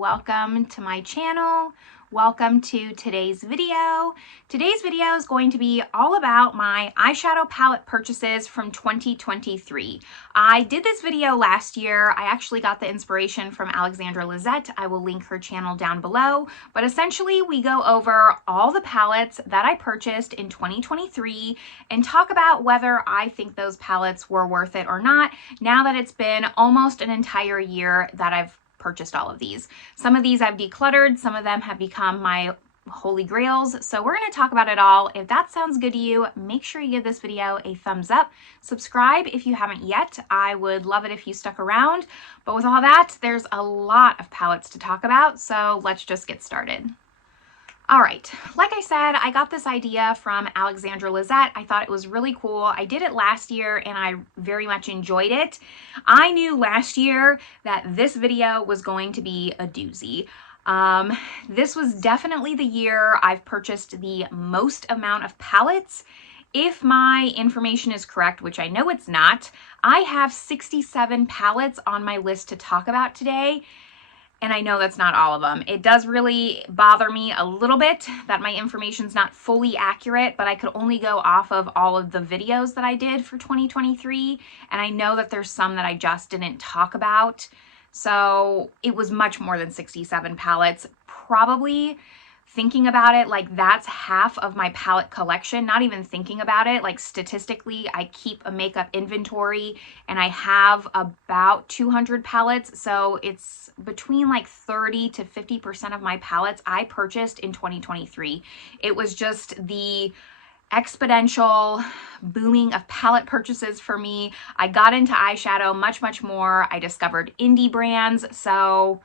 welcome to my channel. Welcome to today's video. Today's video is going to be all about my eyeshadow palette purchases from 2023. I did this video last year. I actually got the inspiration from Alexandra Lizette. I will link her channel down below. But essentially, we go over all the palettes that I purchased in 2023 and talk about whether I think those palettes were worth it or not, now that it's been almost an entire year that I've purchased all of these. Some of these I've decluttered, some of them have become my holy grails. So we're going to talk about it all. If that sounds good to you, make sure you give this video a thumbs up. Subscribe if you haven't yet. I would love it if you stuck around. But with all that, there's a lot of palettes to talk about, so let's just get started. All right, like I said, I got this idea from Alexandra Lizette. I thought it was really cool. I did it last year and I very much enjoyed it. I knew last year that this video was going to be a doozy. This was definitely the year I've purchased the most amount of palettes. If my information is correct, which I know it's not, I have 67 palettes on my list to talk about today. And I know that's not all of them. It does really bother me a little bit that my information's not fully accurate, but I could only go off of all of the videos that I did for 2023. And I know that there's some that I just didn't talk about. So it was much more than 67 palettes. Probably thinking about it, like that's half of my palette collection. Not even thinking about it, like statistically, I keep a makeup inventory and I have about 200 palettes. So it's between like 30 to 50% of my palettes I purchased in 2023. It was just the exponential booming of palette purchases for me. I got into eyeshadow much more. I discovered indie brands. So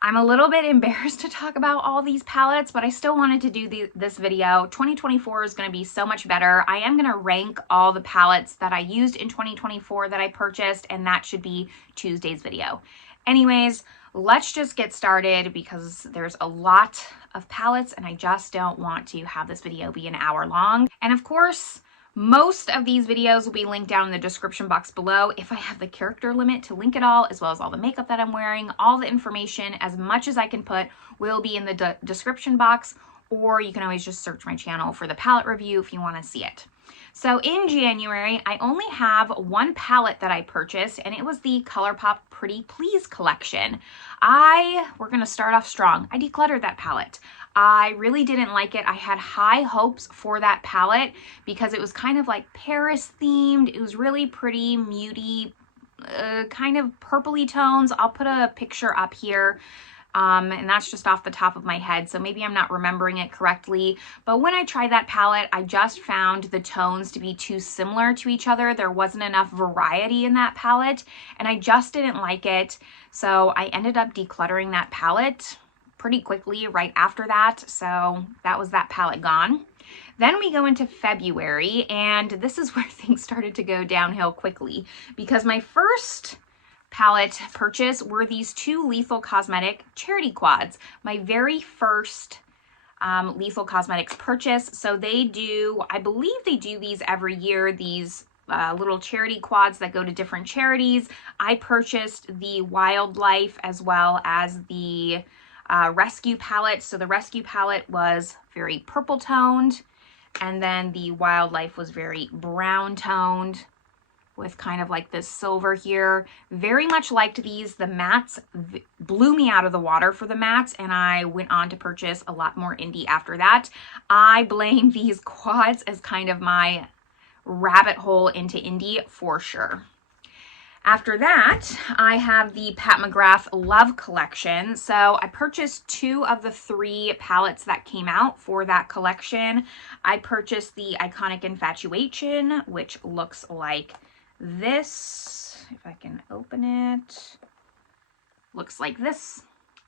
I'm a little bit embarrassed to talk about all these palettes, but I still wanted to do this video. 2024 is going to be so much better. I am going to rank all the palettes that I used in 2024 that I purchased, and that should be Tuesday's video. Anyways, let's just get started because there's a lot of palettes and I just don't want to have this video be an hour long. And of course, most of these videos will be linked down in the description box below if I have the character limit to link it all, as well as all the makeup that I'm wearing. All the information, as much as I can put, will be in the description box, or you can always just search my channel for the palette review if you want to see it. So in January, I only have one palette that I purchased, and it was the ColourPop Pretty Please collection. We're going to start off strong. I decluttered that palette. I really didn't like it. I had high hopes for that palette because it was kind of like Paris themed. It was really pretty, mutey, kind of purpley tones. I'll put a picture up here. And that's just off the top of my head, so maybe I'm not remembering it correctly. But when I tried that palette, I just found the tones to be too similar to each other. There wasn't enough variety in that palette, and I just didn't like it. So I ended up decluttering that palette pretty quickly right after that. So that was that palette gone. Then we go into February, and this is where things started to go downhill quickly because my first palette purchase were these two Lethal Cosmetic charity quads. My very first Lethal Cosmetics purchase. So they do, I believe they do these every year, these little charity quads that go to different charities. I purchased the Wildlife as well as the Rescue palette. So the Rescue palette was very purple toned, and then the Wildlife was very brown toned, with kind of like this silver here. Very much liked these. The mattes blew me out of the water for the mattes, and I went on to purchase a lot more indie after that. I blame these quads as kind of my rabbit hole into indie for sure. After that, I have the Pat McGrath Love collection. So I purchased 2 of the 3 palettes that came out for that collection. I purchased the Iconic Infatuation, which looks like this. If I can open it, looks like this.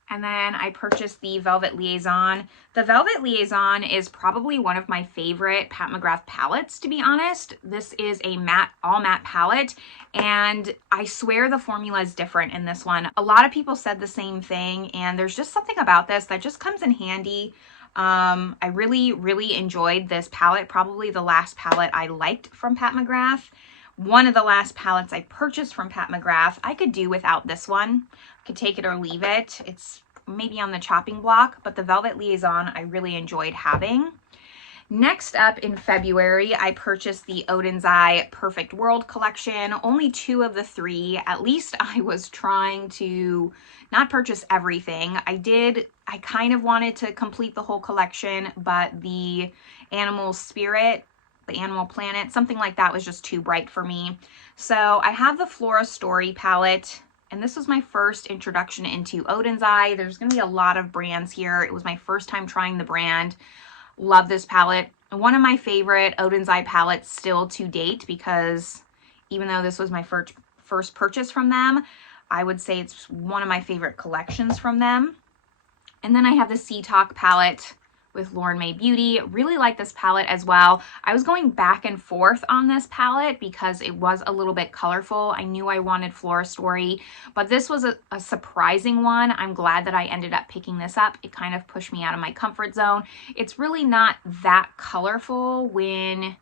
And then I purchased the Velvet Liaison. The Velvet Liaison is probably one of my favorite Pat McGrath palettes, to be honest. This is a matte, all matte palette, and I swear the formula is different in this one. A lot of people said the same thing, and there's just something about this that just comes in handy. I really enjoyed this palette, probably the last palette I liked from Pat McGrath. One of the last palettes I purchased from Pat McGrath. I could do without this one. Could take it or leave it. It's maybe on the chopping block, but the Velvet Liaison I really enjoyed having. Next up in February, I purchased the Odin's Eye Perfect World collection. Only 2 of the 3. At least I was trying to not purchase everything. I kind of wanted to complete the whole collection, but the Animal Spirit, the Animal Planet, something like that was just too bright for me. So I have the Flora Story palette, and this was my first introduction into Odin's Eye. There's going to be a lot of brands here. It was my first time trying the brand. Love this palette. One of my favorite Odin's Eye palettes still to date, because even though this was my first purchase from them, I would say it's one of my favorite collections from them. And then I have the Sea Talk palette with Lauren May Beauty. Really like this palette as well. I was going back and forth on this palette because it was a little bit colorful. I knew I wanted Flora Story, but this was a surprising one. I'm glad that I ended up picking this up. It kind of pushed me out of my comfort zone. It's really not that colorful when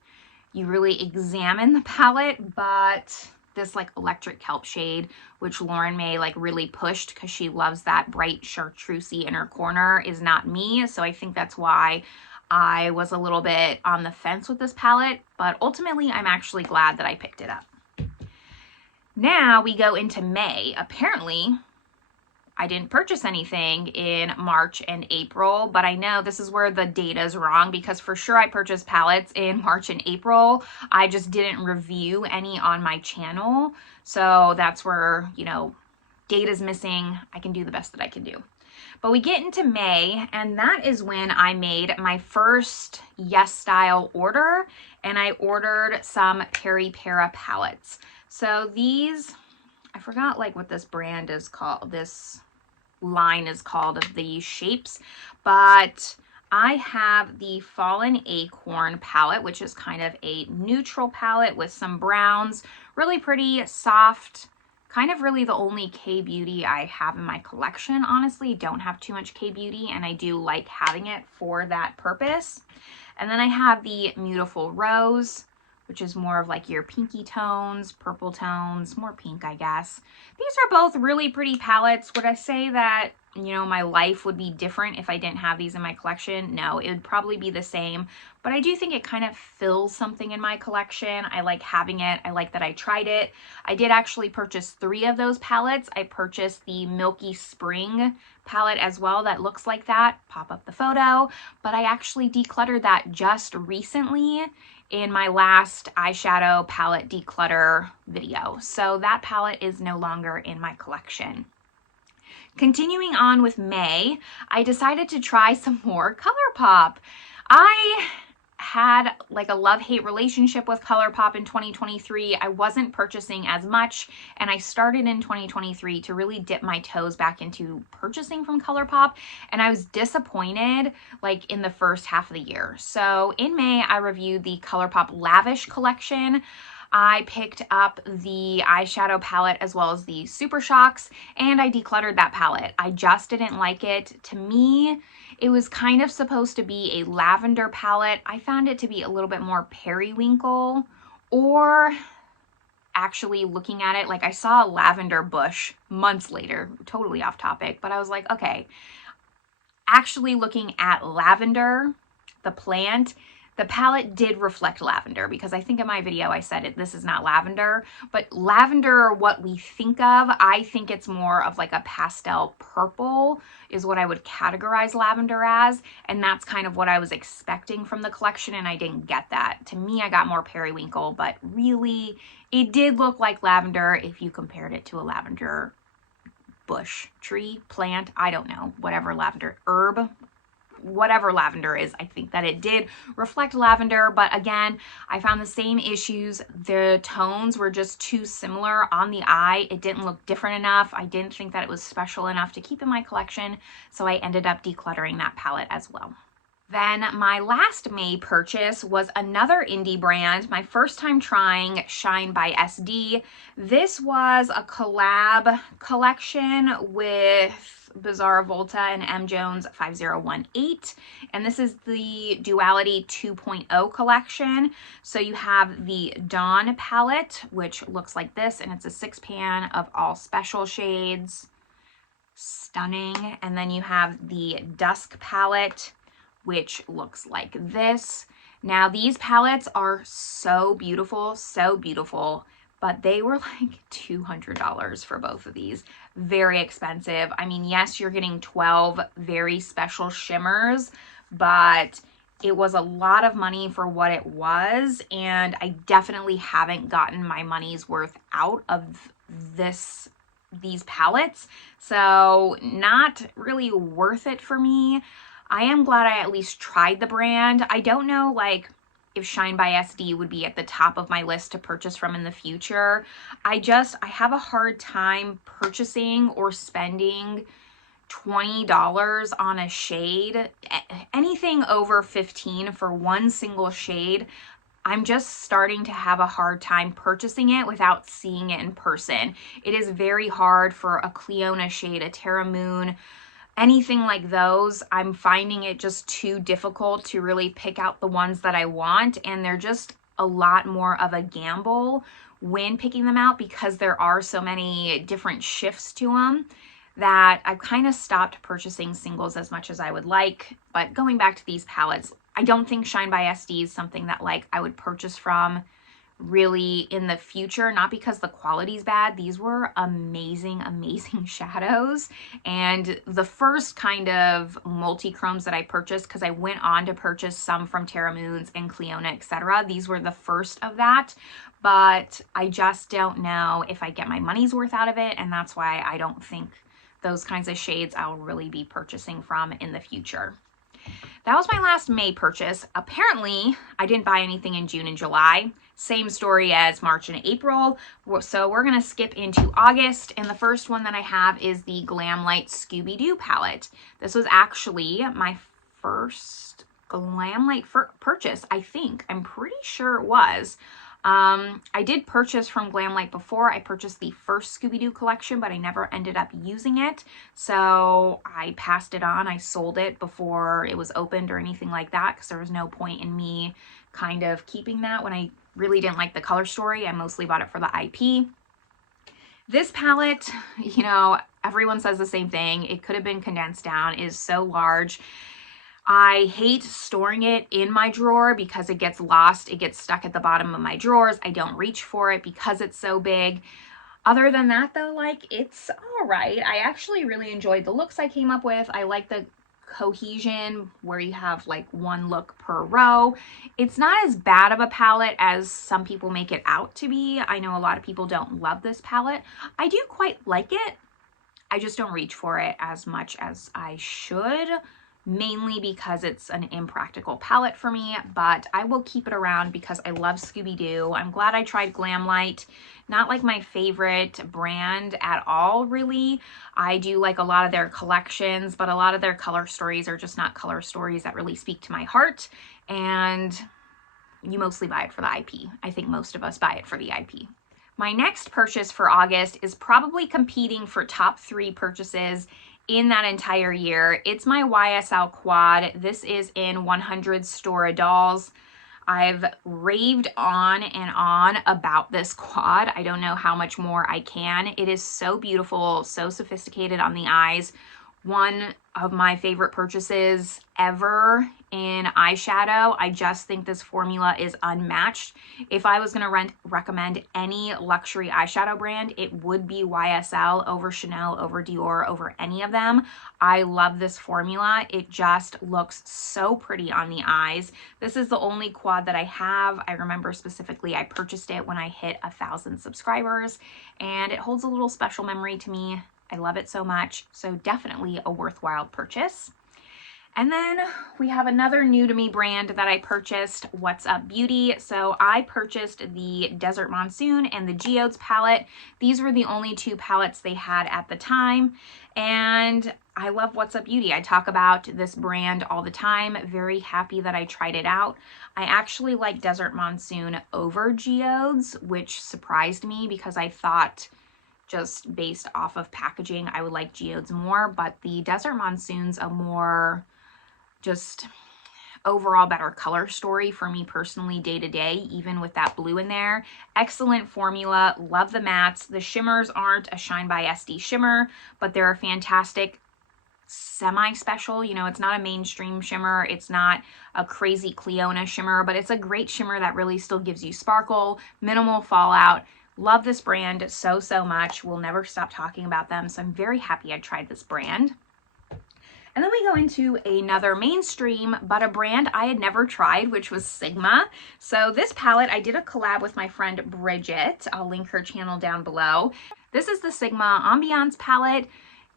you really examine the palette, but this like electric kelp shade, which Lauren May like really pushed because she loves that bright chartreusey inner corner, is not me. So I think that's why I was a little bit on the fence with this palette, but ultimately I'm actually glad that I picked it up. Now we go into May. Apparently I didn't purchase anything in March and April, but I know this is where the data is wrong, because for sure I purchased palettes in March and April. I just didn't review any on my channel. So that's where, you know, data's missing. I can do the best that I can do. But we get into May, and that is when I made my first Yes Style order, and I ordered some Peri Para palettes. So these, I forgot like what this brand is called, this line is called of these shapes, but I have the Fallen Acorn palette, which is kind of a neutral palette with some browns, really pretty, soft, kind of really the only K-Beauty I have in my collection. Honestly, don't have too much K-Beauty, and I do like having it for that purpose. And then I have the Muteful Rose, which is more of like your pinky tones, purple tones, more pink, I guess. These are both really pretty palettes. Would I say that, you know, my life would be different if I didn't have these in my collection? No, it would probably be the same, but I do think it kind of fills something in my collection. I like having it. I like that I tried it. I did actually purchase 3 of those palettes. I purchased the Milky Spring palette as well that looks like that. Pop up the photo, but I actually decluttered that just recently in my last eyeshadow palette declutter video. So that palette is no longer in my collection. Continuing on with May, I decided to try some more ColourPop. I had like a love-hate relationship with ColourPop in 2023. I wasn't purchasing as much, and I started in 2023 to really dip my toes back into purchasing from ColourPop, and I was disappointed like in the first half of the year. So in May, I reviewed the ColourPop Lavish collection. I picked up the eyeshadow palette as well as the Super Shocks, and I decluttered that palette. I just didn't like it. To me, it was kind of supposed to be a lavender palette. I found it to be a little bit more periwinkle, or actually looking at it, like I saw a lavender bush months later, totally off topic, but I was like, okay, actually looking at lavender, the plant, the palette did reflect lavender, because I think in my video I said this is not lavender, but lavender, what we think of, I think it's more of like a pastel purple is what I would categorize lavender as, and that's kind of what I was expecting from the collection, and I didn't get that. To me, I got more periwinkle, but really it did look like lavender if you compared it to a lavender bush, tree, plant, I don't know, whatever lavender, herb, whatever lavender is, I think that it did reflect lavender. But again, I found the same issues. The tones were just too similar on the eye. It didn't look different enough. I didn't think that it was special enough to keep in my collection, so I ended up decluttering that palette as well. Then my last May purchase was another indie brand, my first time trying Shine by SD. This was a collab collection with Bizarre Volta and M. Jones 5018, and this is the Duality 2.0 collection. So you have the Dawn palette, which looks like this, and it's a 6-pan of all special shades. Stunning. And then you have the Dusk palette, which looks like this. Now these palettes are so beautiful, but they were like $200 for both of these. Very expensive. I mean, yes, you're getting 12 very special shimmers, but it was a lot of money for what it was, and I definitely haven't gotten my money's worth out of these palettes, so not really worth it for me. I am glad I at least tried the brand. I don't know like if Shine by SD would be at the top of my list to purchase from in the future. I have a hard time purchasing or spending $20 on a shade. Anything over $15 for one single shade, I'm just starting to have a hard time purchasing it without seeing it in person. It is very hard for a Cleona shade, a Terra Moon, anything like those. I'm finding it just too difficult to really pick out the ones that I want, and they're just a lot more of a gamble when picking them out because there are so many different shifts to them that I've kind of stopped purchasing singles as much as I would like. But going back to these palettes, I don't think Shine by SD is something that like I would purchase from really in the future, not because the quality's bad. These were amazing shadows. And the first kind of multi-chromes that I purchased, because I went on to purchase some from Terra Moons and Cleona, etc. These were the first of that, but I just don't know if I get my money's worth out of it, and that's why I don't think those kinds of shades I'll really be purchasing from in the future. That was my last May purchase. Apparently, I didn't buy anything in June and July. Same story as March and April. So we're going to skip into August. And the first one that I have is the Glamlight Scooby-Doo palette. This was actually my first Glamlight purchase, I think. I'm pretty sure it was. I did purchase from Glamlight before. I purchased the first Scooby-Doo collection, but I never ended up using it. So I passed it on. I sold it before it was opened or anything like that because there was no point in me kind of keeping that when I really didn't like the color story. I mostly bought it for the IP. This palette, you know, everyone says the same thing. It could have been condensed down. It is so large. I hate storing it in my drawer because it gets lost. It gets stuck at the bottom of my drawers. I don't reach for it because it's so big. Other than that though, like, it's all right. I actually really enjoyed the looks I came up with. I like the cohesion where you have like one look per row. It's not as bad of a palette as some people make it out to be. I know a lot of people don't love this palette. I do quite like it. I just don't reach for it as much as I should, mainly because it's an impractical palette for me, but I will keep it around because I love Scooby-Doo. I'm glad I tried Glamlight. Not like my favorite brand at all, really. I do like a lot of their collections, but a lot of their color stories are just not color stories that really speak to my heart, and you mostly buy it for the IP. I think most of us buy it for the IP. My next purchase for August is probably competing for top 3 purchases in that entire year. It's my YSL quad. This is in 100 Stora Dolls. I've raved on and on about this quad. I don't know how much more I can. It is so beautiful, so sophisticated on the eyes. One of my favorite purchases ever in eyeshadow. I just think this formula is unmatched. If I was going to recommend any luxury eyeshadow brand, it would be YSL over Chanel, over Dior, over any of them. I love this formula. It just looks so pretty on the eyes. This is the only quad that I have. I remember specifically I purchased it when I hit 1,000 subscribers, and it holds a little special memory to me. I love it so much, so definitely a worthwhile purchase. And then we have another new to me brand that I purchased, What's Up Beauty. So I purchased the Desert Monsoon and the Geodes palette. These were the only 2 palettes they had at the time, and I love What's Up Beauty. I talk about this brand all the time. Very happy that I tried it out. I actually like Desert Monsoon over Geodes, which surprised me because I thought just based off of packaging I would like Geodes more, but the Desert Monsoon's a more just overall better color story for me personally day to day, even with that blue in there. Excellent formula. Love the mattes. The shimmers aren't a Shine by SD shimmer, but they're a fantastic semi-special. You know, it's not a mainstream shimmer. It's not a crazy Cleona shimmer, but it's a great shimmer that really still gives you sparkle, minimal fallout. Love this brand so, so much. We'll never stop talking about them. So I'm very happy I tried this brand. And then we go into another mainstream, but a brand I had never tried, which was Sigma. So this palette, I did a collab with my friend Bridget. I'll link her channel down below. This is the Sigma Ambiance palette.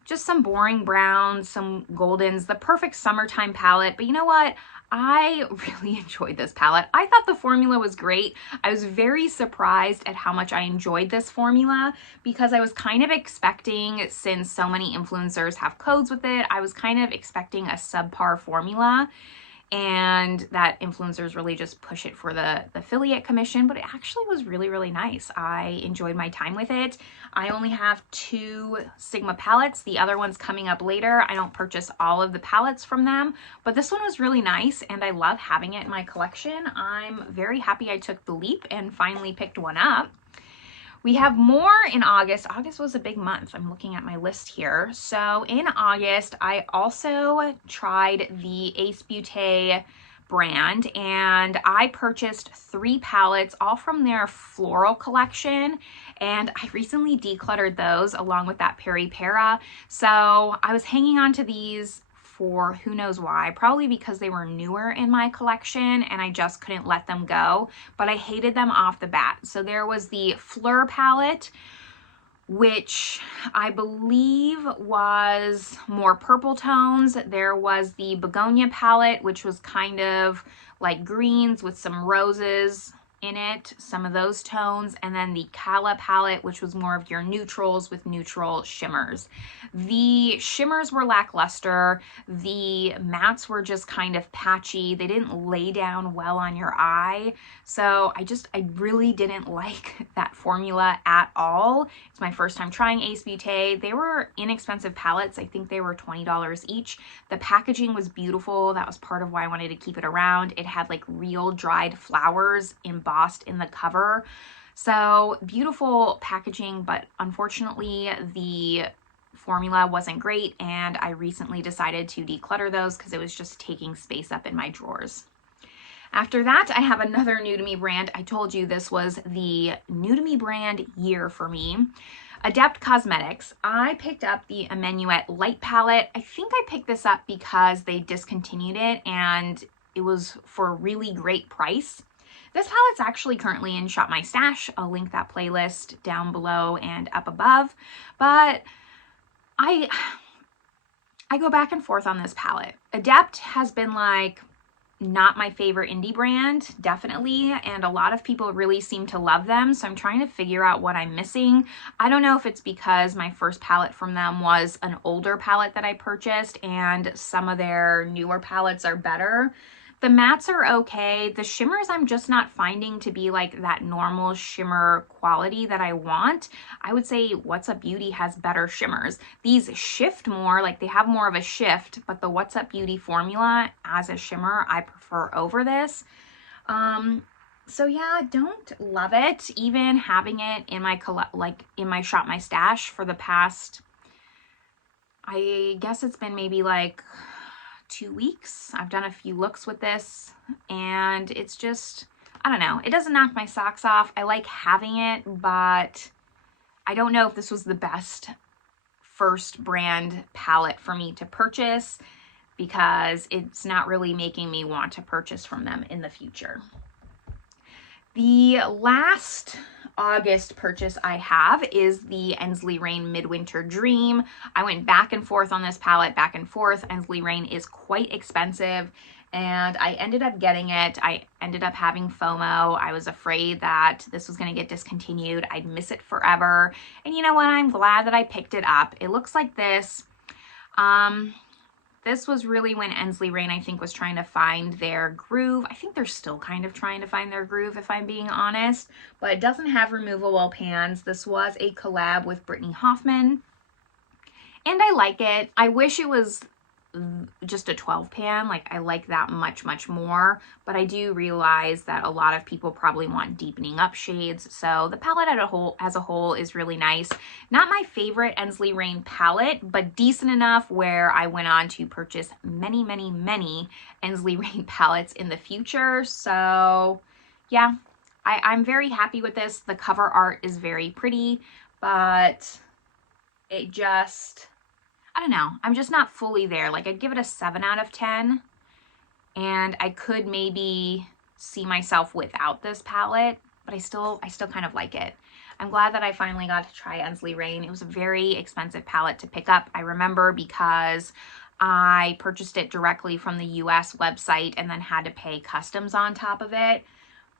Just some boring browns, some goldens, the perfect summertime palette. But you know what? I really enjoyed this palette. I thought the formula was great. I was very surprised at how much I enjoyed this formula because I was kind of expecting, since so many influencers have codes with it, I was kind of expecting a subpar formula and that influencers really just push it for the affiliate commission, but it actually was really, really nice. I enjoyed my time with it. I only have 2 Sigma palettes. The other one's coming up later. I don't purchase all of the palettes from them, but this one was really nice and I love having it in my collection. I'm very happy I took the leap and finally picked one up. We have more in August. August was a big month. I'm looking at my list here. So in August, I also tried the Ace Beauté brand and I purchased 3 palettes, all from their floral collection. And I recently decluttered those along with that Peri Para. So I was hanging on to these for who knows why, probably because they were newer in my collection and I just couldn't let them go, but I hated them off the bat. So there was the Fleur palette, which I believe was more purple tones. There was the Begonia palette, which was kind of like greens with some roses in it, some of those tones, and then the Kala palette, which was more of your neutrals with neutral shimmers. The shimmers were lackluster. The mattes were just kind of patchy. They didn't lay down well on your eye. So I really didn't like that formula at all. It's my first time trying Ace Beauté. They were inexpensive palettes. I think they were $20 each. The packaging was beautiful. That was part of why I wanted to keep it around. It had like real dried flowers embossed in the cover. So beautiful packaging, but unfortunately the formula wasn't great and I recently decided to declutter those because it was just taking space up in my drawers. After that, I have another new to me brand. I told you this was the new to me brand year for me. Adept Cosmetics. I picked up the Emmanuette Light Palette. I think I picked this up because they discontinued it and it was for a really great price. This palette's actually currently in Shop My Stash. I'll link that playlist down below and up above. But I go back and forth on this palette. Adept has been like not my favorite indie brand, definitely, and a lot of people really seem to love them, so I'm trying to figure out what I'm missing. I don't know if it's because my first palette from them was an older palette that I purchased and some of their newer palettes are better. The mattes are okay. The shimmers I'm just not finding to be like that normal shimmer quality that I want. I would say What's Up Beauty has better shimmers. These shift more, like they have more of a shift, but the What's Up Beauty formula as a shimmer I prefer over this. So yeah, don't love it. Even having it in my in my Shop My Stash for the past, I guess it's been maybe like 2 weeks. I've done a few looks with this and it's just, I don't know, it doesn't knock my socks off. I like having it, but I don't know if this was the best first brand palette for me to purchase because it's not really making me want to purchase from them in the future. The last August purchase I have is the Ensley Rain Midwinter Dream. I went back and forth on this palette, back and forth. Ensley Rain is quite expensive and I ended up getting it. I ended up having FOMO. I was afraid that this was going to get discontinued. I'd miss it forever. And you know what? I'm glad that I picked it up. It looks like this. This was really when Ensley Rain, I think, was trying to find their groove. I think they're still kind of trying to find their groove, if I'm being honest. But it doesn't have removable pans. This was a collab with Brittany Hoffman. And I like it. I wish it was just a 12 pan. Like, I like that much more, but I do realize that a lot of people probably want deepening up shades. So the palette as a whole is really nice. Not my favorite Ensley Rain palette, but decent enough where I went on to purchase many Ensley Rain palettes in the future. So yeah, I'm very happy with this. The cover art is very pretty, but it just, I don't know, I'm just not fully there. Like, I'd give it a 7 out of 10, and I could maybe see myself without this palette, but I still kind of like it. I'm glad that I finally got to try Ensley Rain. It was a very expensive palette to pick up. I remember because I purchased it directly from the US website and then had to pay customs on top of it.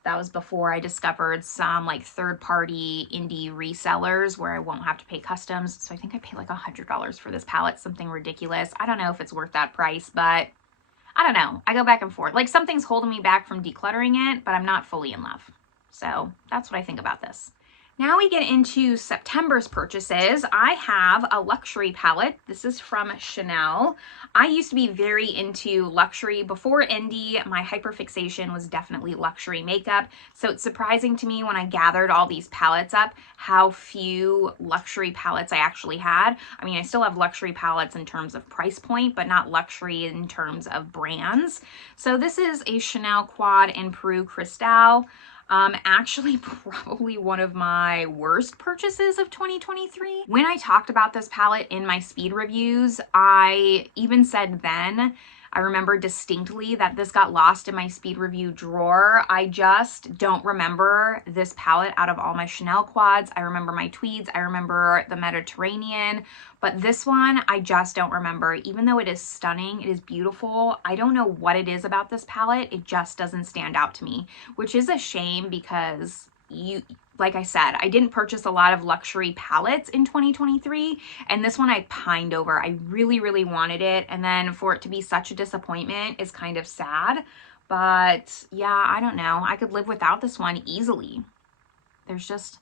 That was before I discovered some like third-party indie resellers where I won't have to pay customs. So I think I paid like $100 for this palette, something ridiculous. I don't know if it's worth that price, but I don't know. I go back and forth. Like, something's holding me back from decluttering it, but I'm not fully in love. So that's what I think about this. Now we get into September's purchases. I have a luxury palette. This is from Chanel. I used to be very into luxury. Before indie, my hyperfixation was definitely luxury makeup. So it's surprising to me when I gathered all these palettes up, how few luxury palettes I actually had. I mean, I still have luxury palettes in terms of price point, but not luxury in terms of brands. So this is a Chanel Quad in Peru Cristal. Actually probably one of my worst purchases of 2023. When I talked about this palette in my speed reviews, I even said then, I remember distinctly that this got lost in my speed review drawer. I just don't remember this palette out of all my Chanel quads. I remember my tweeds, I remember the Mediterranean, but this one I just don't remember. Even though it is stunning, it is beautiful, I don't know what it is about this palette. It just doesn't stand out to me, which is a shame because like I said, I didn't purchase a lot of luxury palettes in 2023, and this one I pined over. I really wanted it, and then for it to be such a disappointment is kind of sad. But yeah, I don't know. I could live without this one easily. There's just,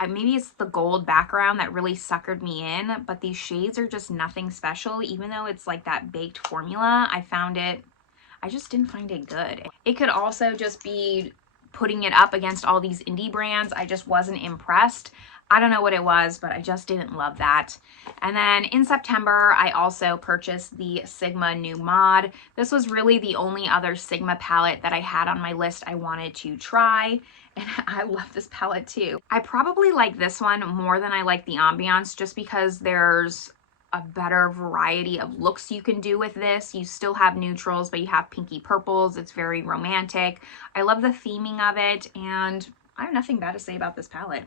maybe it's the gold background that really suckered me in, but these shades are just nothing special. Even though it's like that baked formula, I just didn't find it good. It could also just be putting it up against all these indie brands. I just wasn't impressed. I don't know what it was, but I just didn't love that. And then in September, I also purchased the Sigma New Mod. This was really the only other Sigma palette that I had on my list I wanted to try. And I love this palette too. I probably like this one more than I like the Ambiance, just because there's a better variety of looks you can do with this. You still have neutrals, but you have pinky purples. It's very romantic. I love the theming of it, and I have nothing bad to say about this palette.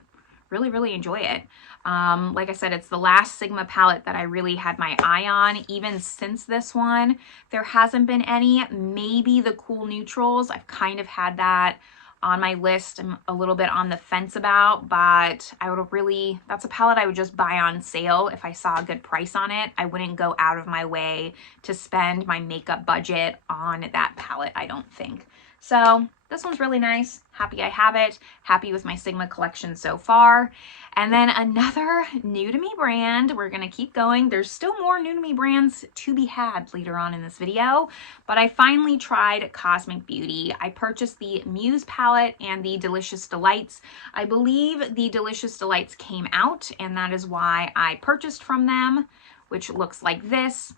Really enjoy it. Like I said, it's the last Sigma palette that I really had my eye on. Even since this one, there hasn't been any. Maybe the cool neutrals. I've kind of had that on my list. I'm a little bit on the fence about, but that's a palette I would just buy on sale if I saw a good price on it. I wouldn't go out of my way to spend my makeup budget on that palette, I don't think. So this one's really nice. Happy I have it. Happy with my Sigma collection so far. And then another new to me brand. We're gonna keep going. There's still more new to me brands to be had later on in this video, but I finally tried Cosmic Beauty. I purchased the Muse palette and the Delicious Delights. I believe the Delicious Delights came out, and that is why I purchased from them, which looks like this.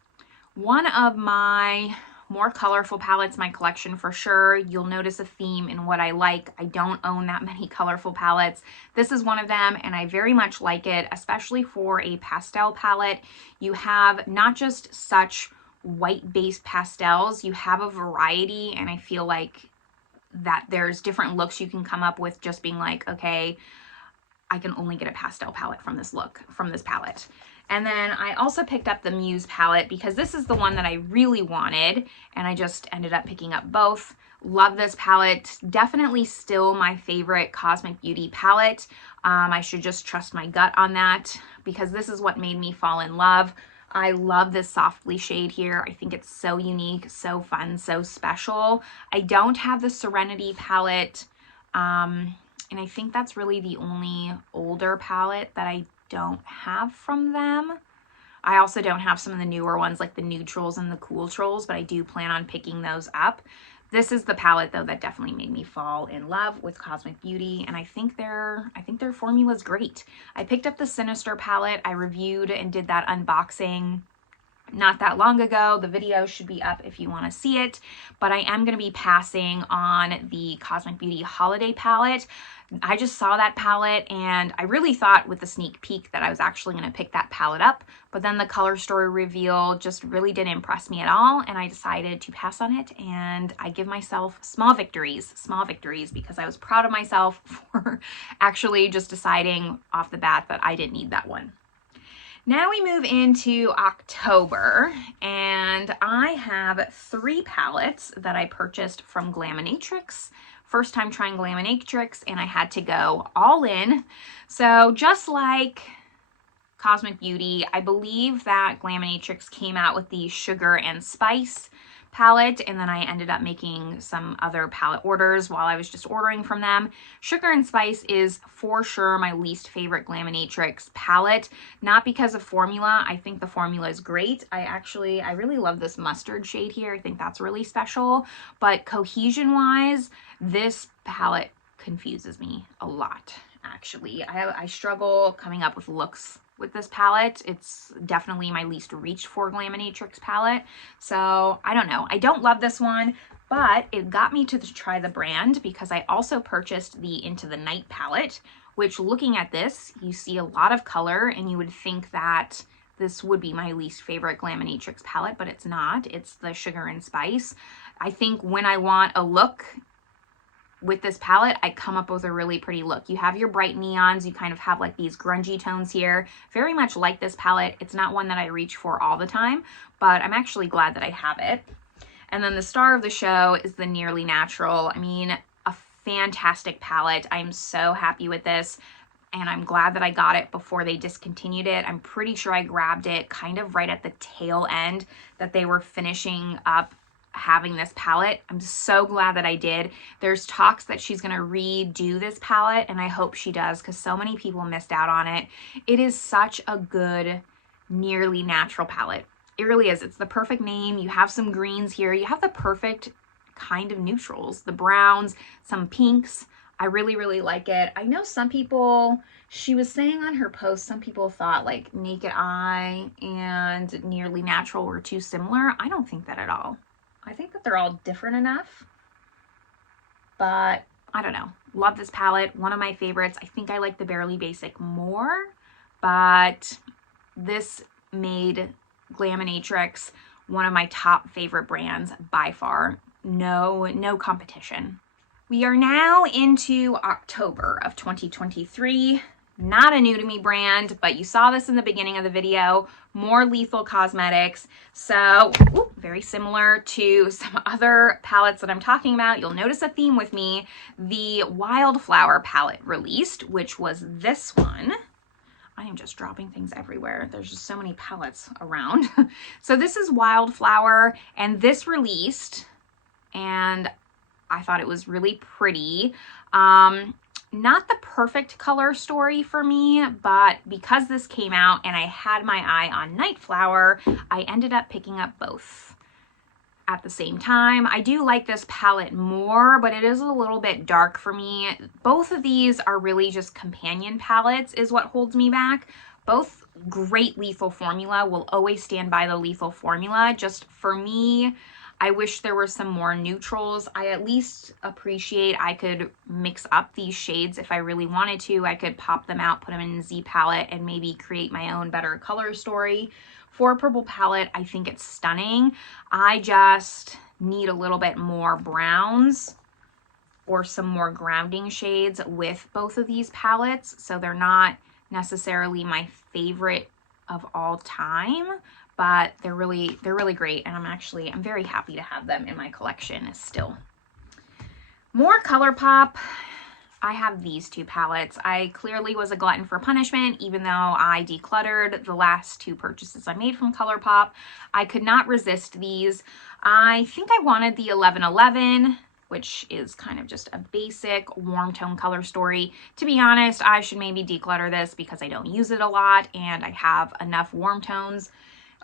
One of my more colorful palettes in my collection for sure. You'll notice a theme in what I like. I don't own that many colorful palettes. This is one of them, and I very much like it, especially for a pastel palette. You have not just such white-based pastels, you have a variety, and I feel like that there's different looks you can come up with just being like, okay, I can only get a pastel palette from this palette. And then I also picked up the Muse palette because this is the one that I really wanted, and I just ended up picking up both. Love this palette. Definitely still my favorite Cosmic Beauty palette. I should just trust my gut on that because this is what made me fall in love. I love this Softly shade here. I think it's so unique, so fun, so special. I don't have the Serenade palette, and I think that's really the only older palette that I don't have from them. I also don't have some of the newer ones like the neutrals and the cool trolls, but I do plan on picking those up. This is the palette though that definitely made me fall in love with Cosmic Beauty, and I think their formula is great. I picked up the Sinister palette. I reviewed and did that unboxing not that long ago. The video should be up if you want to see it, but I am going to be passing on the Cosmic Beauty Holiday palette. I just saw that palette and I really thought with the sneak peek that I was actually going to pick that palette up, but then the color story reveal just really didn't impress me at all, and I decided to pass on it, and I give myself small victories because I was proud of myself for actually just deciding off the bat that I didn't need that one. Now we move into October, and I have 3 palettes that I purchased from Glaminatrix. First time trying Glaminatrix, and I had to go all in. So just like Cosmic Beauty, I believe that Glaminatrix came out with the Sugar and Spice palette, and then I ended up making some other palette orders while I was just ordering from them. Sugar and Spice is for sure my least favorite Glaminatrix palette, not because of formula. I think the formula is great. I really love this mustard shade here. I think that's really special, but cohesion wise, this palette confuses me a lot. Actually, I struggle coming up with looks with this palette. It's definitely my least reached for Glaminatrix palette. So I don't know. I don't love this one, but it got me to try the brand because I also purchased the Into the Night palette, which looking at this, you see a lot of color and you would think that this would be my least favorite Glaminatrix palette, but it's not. It's the Sugar and Spice. I think when I want a look with this palette, I come up with a really pretty look. You have your bright neons, you kind of have like these grungy tones here. Very much like this palette. It's not one that I reach for all the time, but I'm actually glad that I have it. And then the star of the show is the Nearly Natural. I mean, a fantastic palette. I'm so happy with this, and I'm glad that I got it before they discontinued it. I'm pretty sure I grabbed it kind of right at the tail end that they were finishing up having this palette. I'm so glad that I did. There's talks that she's going to redo this palette, and I hope she does because so many people missed out on it. It is such a good Nearly Natural palette. It really is. It's the perfect name. You have some greens here. You have the perfect kind of neutrals, the browns, some pinks. I really, really like it. I know some people, she was saying on her post, some people thought like Naked Eye and Nearly Natural were too similar. I don't think that at all. I think that they're all different enough, but I don't know. Love this palette. One of my favorites. I think I like the Barely Basic more, but this made Glaminatrix one of my top favorite brands by far. No competition. We are now into October of 2023. Not a new to me brand, but you saw this in the beginning of the video. More Lethal Cosmetics. So very similar to some other palettes that I'm talking about. You'll notice a theme with me. The Wildflower palette released, which was this one. I am just dropping things everywhere. There's just so many palettes around. So this is Wildflower, and this released, and I thought it was really pretty. Not the perfect color story for me, but because this came out and I had my eye on Nightflower, I ended up picking up both at the same time. I do like this palette more, but it is a little bit dark for me. Both of these are really just companion palettes is what holds me back. Both great Lethal formula. Will always stand by the Lethal formula. Just for me, I wish there were some more neutrals. I at least appreciate I could mix up these shades if I really wanted to. I could pop them out, put them in a Z palette, and maybe create my own better color story. For a purple palette, I think it's stunning. I just need a little bit more browns or some more grounding shades with both of these palettes, so they're not necessarily my favorite of all time, but they're really great, and I'm very happy to have them in my collection still. More ColourPop. I have these 2 palettes. I clearly was a glutton for punishment, even though I decluttered the last 2 purchases I made from ColourPop. I could not resist these. I think I wanted the 1111. which is kind of just a basic warm tone color story. To be honest, I should maybe declutter this because I don't use it a lot and I have enough warm tones,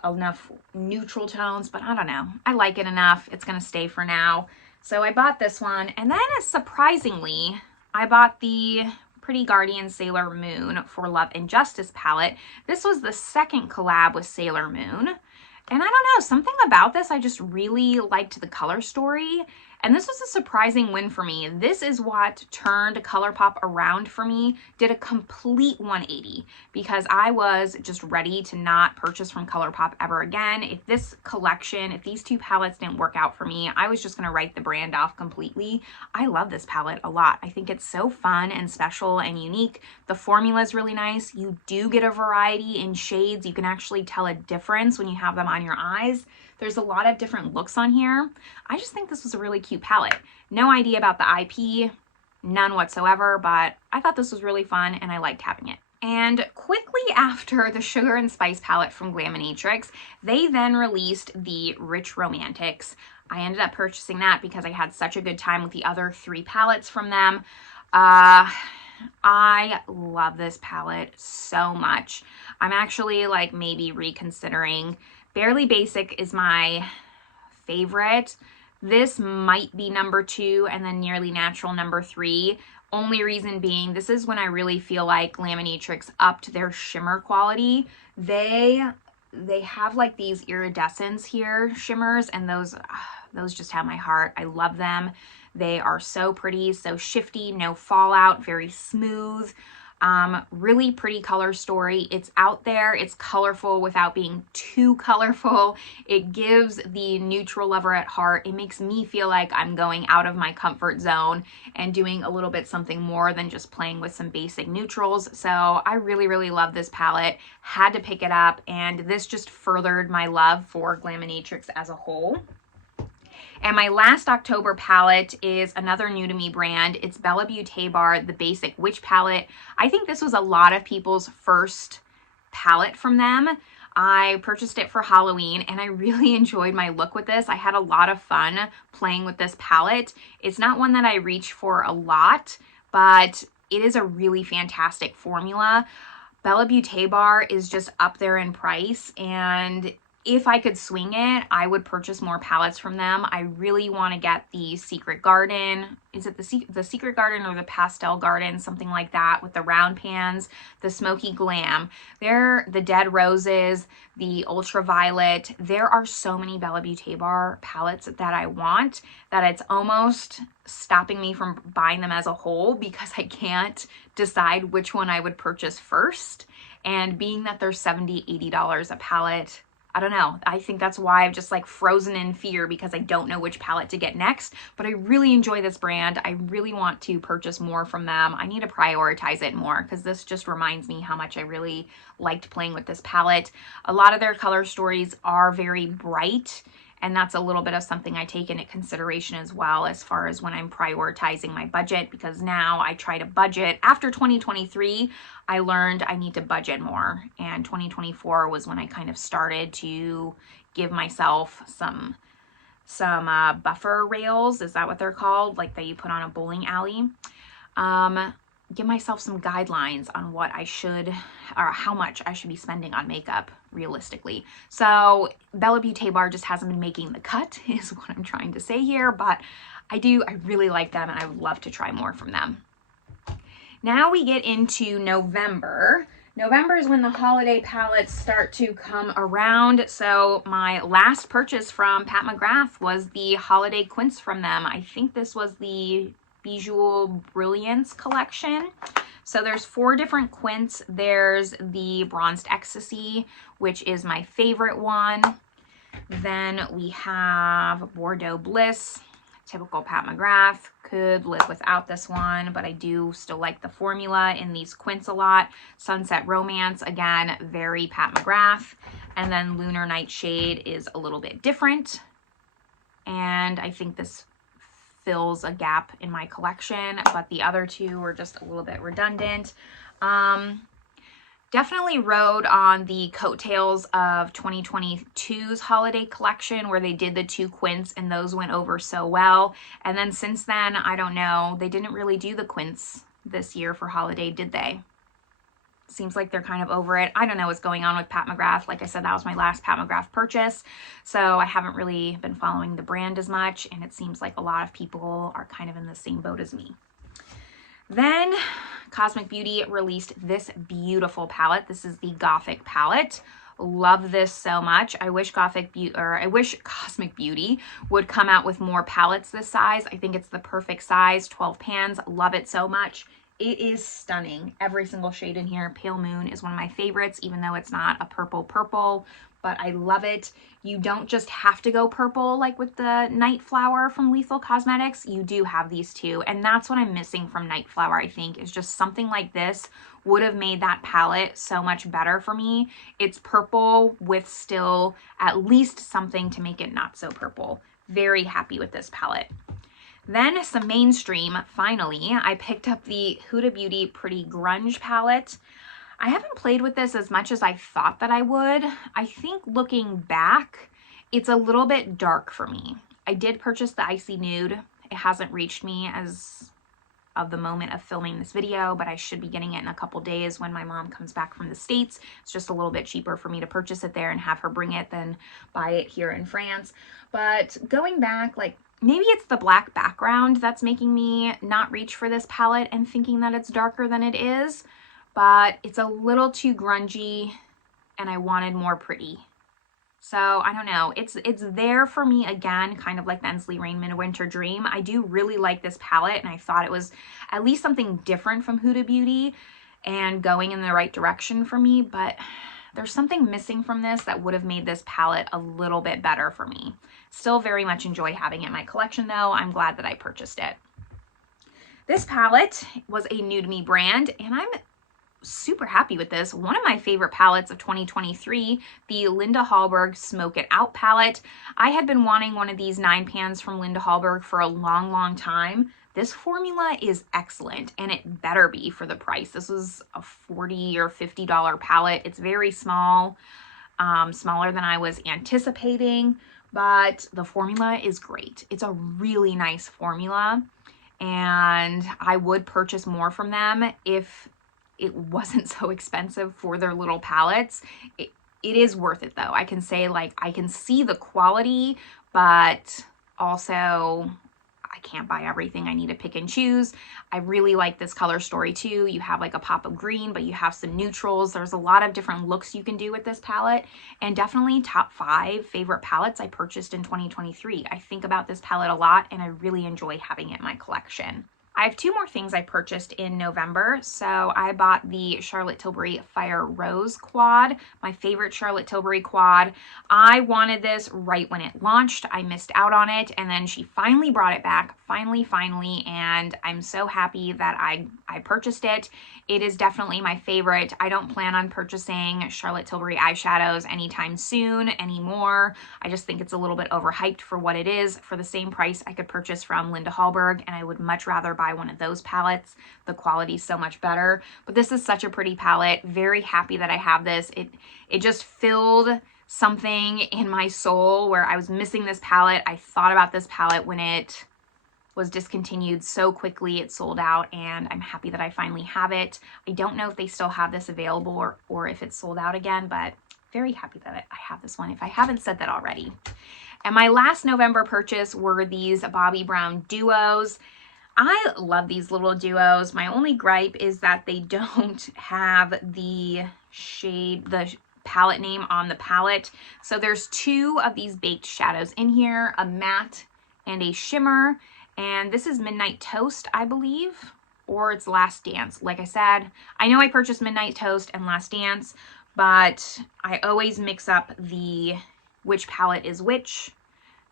enough neutral tones, but I don't know. I like it enough. It's going to stay for now. So I bought this one, and then surprisingly, I bought the Pretty Guardian Sailor Moon for Love and Justice palette. This was the second collab with Sailor Moon. And I don't know, something about this, I just really liked the color story. And this was a surprising win for me. This is what turned ColourPop around for me, did a complete 180, because I was just ready to not purchase from ColourPop ever again. If this collection, if these two palettes didn't work out for me, I was just gonna write the brand off completely. I love this palette a lot. I think it's so fun and special and unique. The formula is really nice. You do get a variety in shades. You can actually tell a difference when you have them on your eyes. There's a lot of different looks on here. I just think this was a really cute palette. No idea about the IP, none whatsoever, but I thought this was really fun and I liked having it. And quickly after the Sugar and Spice palette from Glaminatrix, they then released the Rich Romantics. I ended up purchasing that because I had such a good time with the other 3 palettes from them. I love this palette so much. I'm actually like maybe reconsidering. Barely Basic is my favorite. This might be number 2 and then Nearly Natural number 3. Only reason being, this is when I really feel like Glaminatrix upped their shimmer quality. They have like these iridescence here, shimmers, and those just have my heart. I love them. They are so pretty, so shifty, no fallout, very smooth. Really pretty color story. It's out there, it's colorful without being too colorful. It gives the neutral lover at heart. It makes me feel like I'm going out of my comfort zone and doing a little bit something more than just playing with some basic neutrals. So I really, really love this palette. Had to pick it up, and this just furthered my love for Glaminatrix as a whole. And my last October palette is another new to me brand. It's Bella Beauté Bar, the Basic Witch palette. I think this was a lot of people's first palette from them. I purchased it for Halloween and I really enjoyed my look with this. I had a lot of fun playing with this palette. It's not one that I reach for a lot, but it is a really fantastic formula. Bella Beauté Bar is just up there in price, and if I could swing it, I would purchase more palettes from them. I really want to get the Secret Garden. Is it the Secret Garden or the Pastel Garden? Something like that, with the round pans, the Smoky Glam. The Dead Roses, the Ultraviolet. There are so many Bella Beauté Bar palettes that I want that it's almost stopping me from buying them as a whole because I can't decide which one I would purchase first. And being that they're $70, $80 a palette, I don't know. I think that's why I'm just like frozen in fear because I don't know which palette to get next. But I really enjoy this brand. I really want to purchase more from them. I need to prioritize it more because this just reminds me how much I really liked playing with this palette. A lot of their color stories are very bright, and that's a little bit of something I take into consideration as well as far as when I'm prioritizing my budget, because now I try to budget. After 2023, I learned I need to budget more, and 2024 was when I kind of started to give myself some buffer rails. Is that what they're called? Like that you put on a bowling alley. Give myself some guidelines on what I should, or how much I should be spending on makeup realistically. So Bella Beauté Bar just hasn't been making the cut is what I'm trying to say here, but I really like them and I would love to try more from them. Now we get into November. November is when the holiday palettes start to come around. So my last purchase from Pat McGrath was the Holiday Quints from them. I think this was the Bijoux Brilliance collection. So there's 4 different quints. There's the Bronzed Ecstasy, which is my favorite one. Then we have Bordeaux Bliss, typical Pat McGrath. Could live without this one, but I do still like the formula in these quints a lot. Sunset Romance, again, very Pat McGrath. And then Lunar Nightshade is a little bit different. And I think this fills a gap in my collection, but the other 2 are just a little bit redundant. Definitely rode on the coattails of 2022's holiday collection where they did the 2 quints and those went over so well. And then since then, I don't know, they didn't really do the quints this year for holiday, did they? Seems like they're kind of over it. I don't know what's going on with Pat McGrath. Like I said, that was my last Pat McGrath purchase. So I haven't really been following the brand as much. And it seems like a lot of people are kind of in the same boat as me. Then Cosmic Beauty released this beautiful palette. This is the Gothic palette. Love this so much. I wish Cosmic Beauty would come out with more palettes this size. I think it's the perfect size, 12 pans. Love it so much. It is stunning. Every single shade in here. Pale Moon is one of my favorites, even though it's not a purple, but I love it. You don't just have to go purple like with the Nightflower from Lethal Cosmetics. You do have these two, and that's what I'm missing from Nightflower, I think, is just something like this would have made that palette so much better for me. It's purple with still at least something to make it not so purple. Very happy with this palette. Then some mainstream, finally, I picked up the Huda Beauty Pretty Grunge palette. I haven't played with this as much as I thought that I would. I think looking back, it's a little bit dark for me. I did purchase the Icy Nude. It hasn't reached me as of the moment of filming this video, but I should be getting it in a couple days when my mom comes back from the States. It's just a little bit cheaper for me to purchase it there and have her bring it than buy it here in France. But going back, like, maybe it's the black background that's making me not reach for this palette and thinking that it's darker than it is, but it's a little too grungy and I wanted more pretty. So I don't know, it's there for me again, kind of like the Ensley Rain Midwinter Dream. I do really like this palette and I thought it was at least something different from Huda Beauty and going in the right direction for me, but there's something missing from this that would have made this palette a little bit better for me. Still very much enjoy having it in my collection though. I'm glad that I purchased it. This palette was a Nude Me brand and I'm super happy with this. One of my favorite palettes of 2023, the Linda Hallberg Smoke It Out palette. I had been wanting one of these 9 pans from Linda Hallberg for a long time. This formula is excellent and it better be for the price. This was a $40 or $50 palette. It's very small, smaller than I was anticipating, but the formula is great. It's a really nice formula and I would purchase more from them if it wasn't so expensive for their little palettes. It is worth it though. I can say, like, I can see the quality, but also I can't buy everything. I need to pick and choose. I really like this color story too. You have like a pop of green, but you have some neutrals. There's a lot of different looks you can do with this palette, and definitely top 5 favorite palettes I purchased in 2023. I think about this palette a lot and I really enjoy having it in my collection. I have 2 more things I purchased in November. So I bought the Charlotte Tilbury Fire Rose quad, my favorite Charlotte Tilbury quad. I wanted this right when it launched. I missed out on it, and then she finally brought it back, finally, and I'm so happy that I purchased it. It is definitely my favorite. I don't plan on purchasing Charlotte Tilbury eyeshadows anytime soon anymore. I just think it's a little bit overhyped for what it is. For the same price I could purchase from Linda Hallberg, and I would much rather buy one of those palettes. The quality is so much better. But this is such a pretty palette. Very happy that I have this. It just filled something in my soul where I was missing this palette. I thought about this palette when it was discontinued so quickly. It sold out, and I'm happy that I finally have it. I don't know if they still have this available or if it's sold out again, but very happy that I have this one, if I haven't said that already. And my last November purchase were these Bobbi Brown duos. I love these little duos. My only gripe is that they don't have the shade, the palette name on the palette. So there's 2 of these baked shadows in here, a matte and a shimmer. And this is Midnight Toast, I believe, or it's Last Dance. Like I said, I know I purchased Midnight Toast and Last Dance, but I always mix up which palette is which.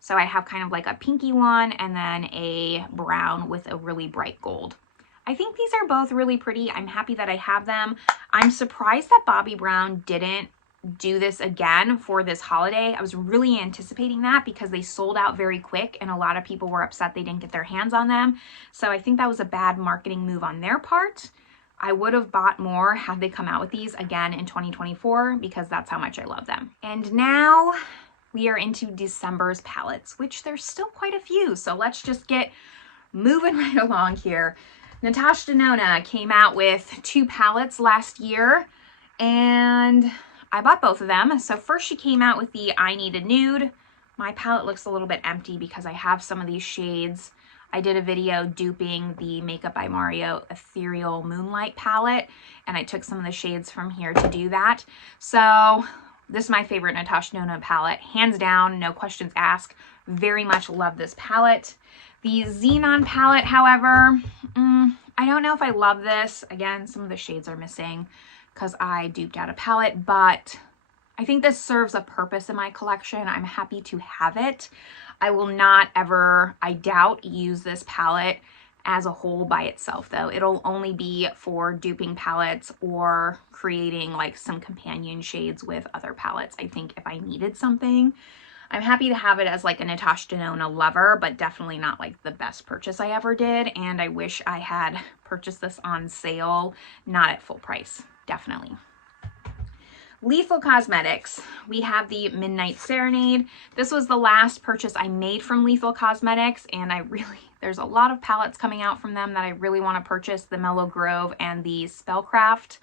So I have kind of like a pinky one and then a brown with a really bright gold. I think these are both really pretty. I'm happy that I have them. I'm surprised that Bobbi Brown didn't do this again for this holiday. I was really anticipating that because they sold out very quick and a lot of people were upset they didn't get their hands on them. So I think that was a bad marketing move on their part. I would have bought more had they come out with these again in 2024 because that's how much I love them. And now we are into December's palettes, which there's still quite a few. So let's just get moving right along here. Natasha Denona came out with 2 palettes last year and I bought both of them. So first she came out with the I Need a Nude. My palette looks a little bit empty because I have some of these shades. I did a video duping the Makeup by Mario Ethereal Moonlight palette, and I took some of the shades from here to do that. So this is my favorite Natasha Denona palette, hands down, no questions asked. Very much love this palette. The Xenon palette, however, I don't know if I love this. Again, some of the shades are missing because I duped out a palette, but I think this serves a purpose in my collection. I'm happy to have it. I will not ever, I doubt, use this palette as a whole by itself though. It'll only be for duping palettes or creating like some companion shades with other palettes. I think if I needed something, I'm happy to have it as like a Natasha Denona lover, but definitely not like the best purchase I ever did. And I wish I had purchased this on sale, not at full price, definitely. Lethal Cosmetics, we have the Midnight Serenade. This was the last purchase I made from Lethal Cosmetics, and there's a lot of palettes coming out from them that I really want to purchase, the Mellow Grove and the Spellcraft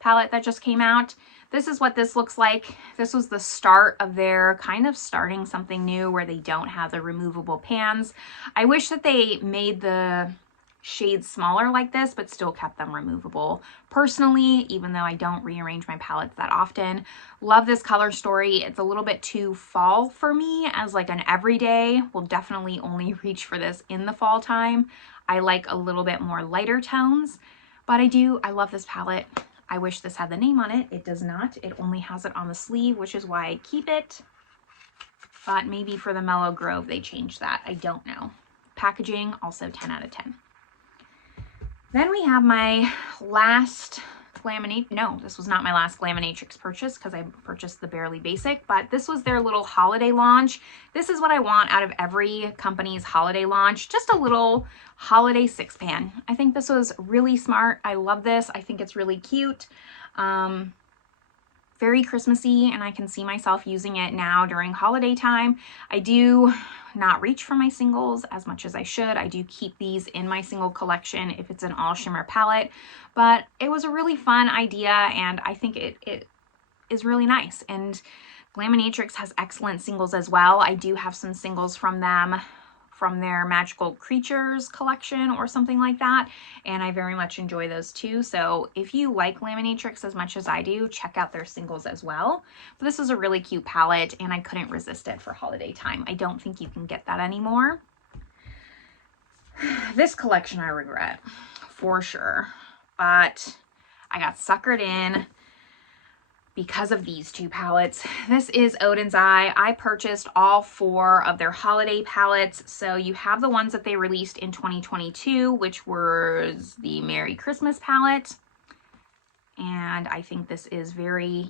palette that just came out. This is what this looks like. This was the start of their kind of starting something new where they don't have the removable pans. I wish that they made the shades smaller like this, but still kept them removable. Personally, even though I don't rearrange my palettes that often, love this color story. It's a little bit too fall for me as like an everyday. Will definitely only reach for this in the fall time. I like a little bit more lighter tones, but I love this palette. I wish this had the name on it. It does not. It only has it on the sleeve, which is why I keep it. But maybe for the Mellow Grove, they changed that. I don't know. Packaging, also 10 out of 10. Then we have my last this was not my last Glaminatrix purchase because I purchased the Barely Basic, but this was their little holiday launch. This is what I want out of every company's holiday launch, just a little holiday 6-pan. I think this was really smart. I love this. I think it's really cute. Very Christmassy, and I can see myself using it now during holiday time. I do not reach for my singles as much as I should. I do keep these in my single collection if it's an all shimmer palette, but it was a really fun idea and I think it is really nice. And Glaminatrix has excellent singles as well. I do have some singles from them from their Magical Creatures collection or something like that, and I very much enjoy those too. So if you like Glaminatrix as much as I do, check out their singles as well. But this is a really cute palette and I couldn't resist it for holiday time. I don't think you can get that anymore. This collection I regret for sure, but I got suckered in because of these 2 palettes. This is Odin's Eye. I purchased all 4 of their holiday palettes. So you have the ones that they released in 2022, which was the Merry Christmas palette. And I think this is very,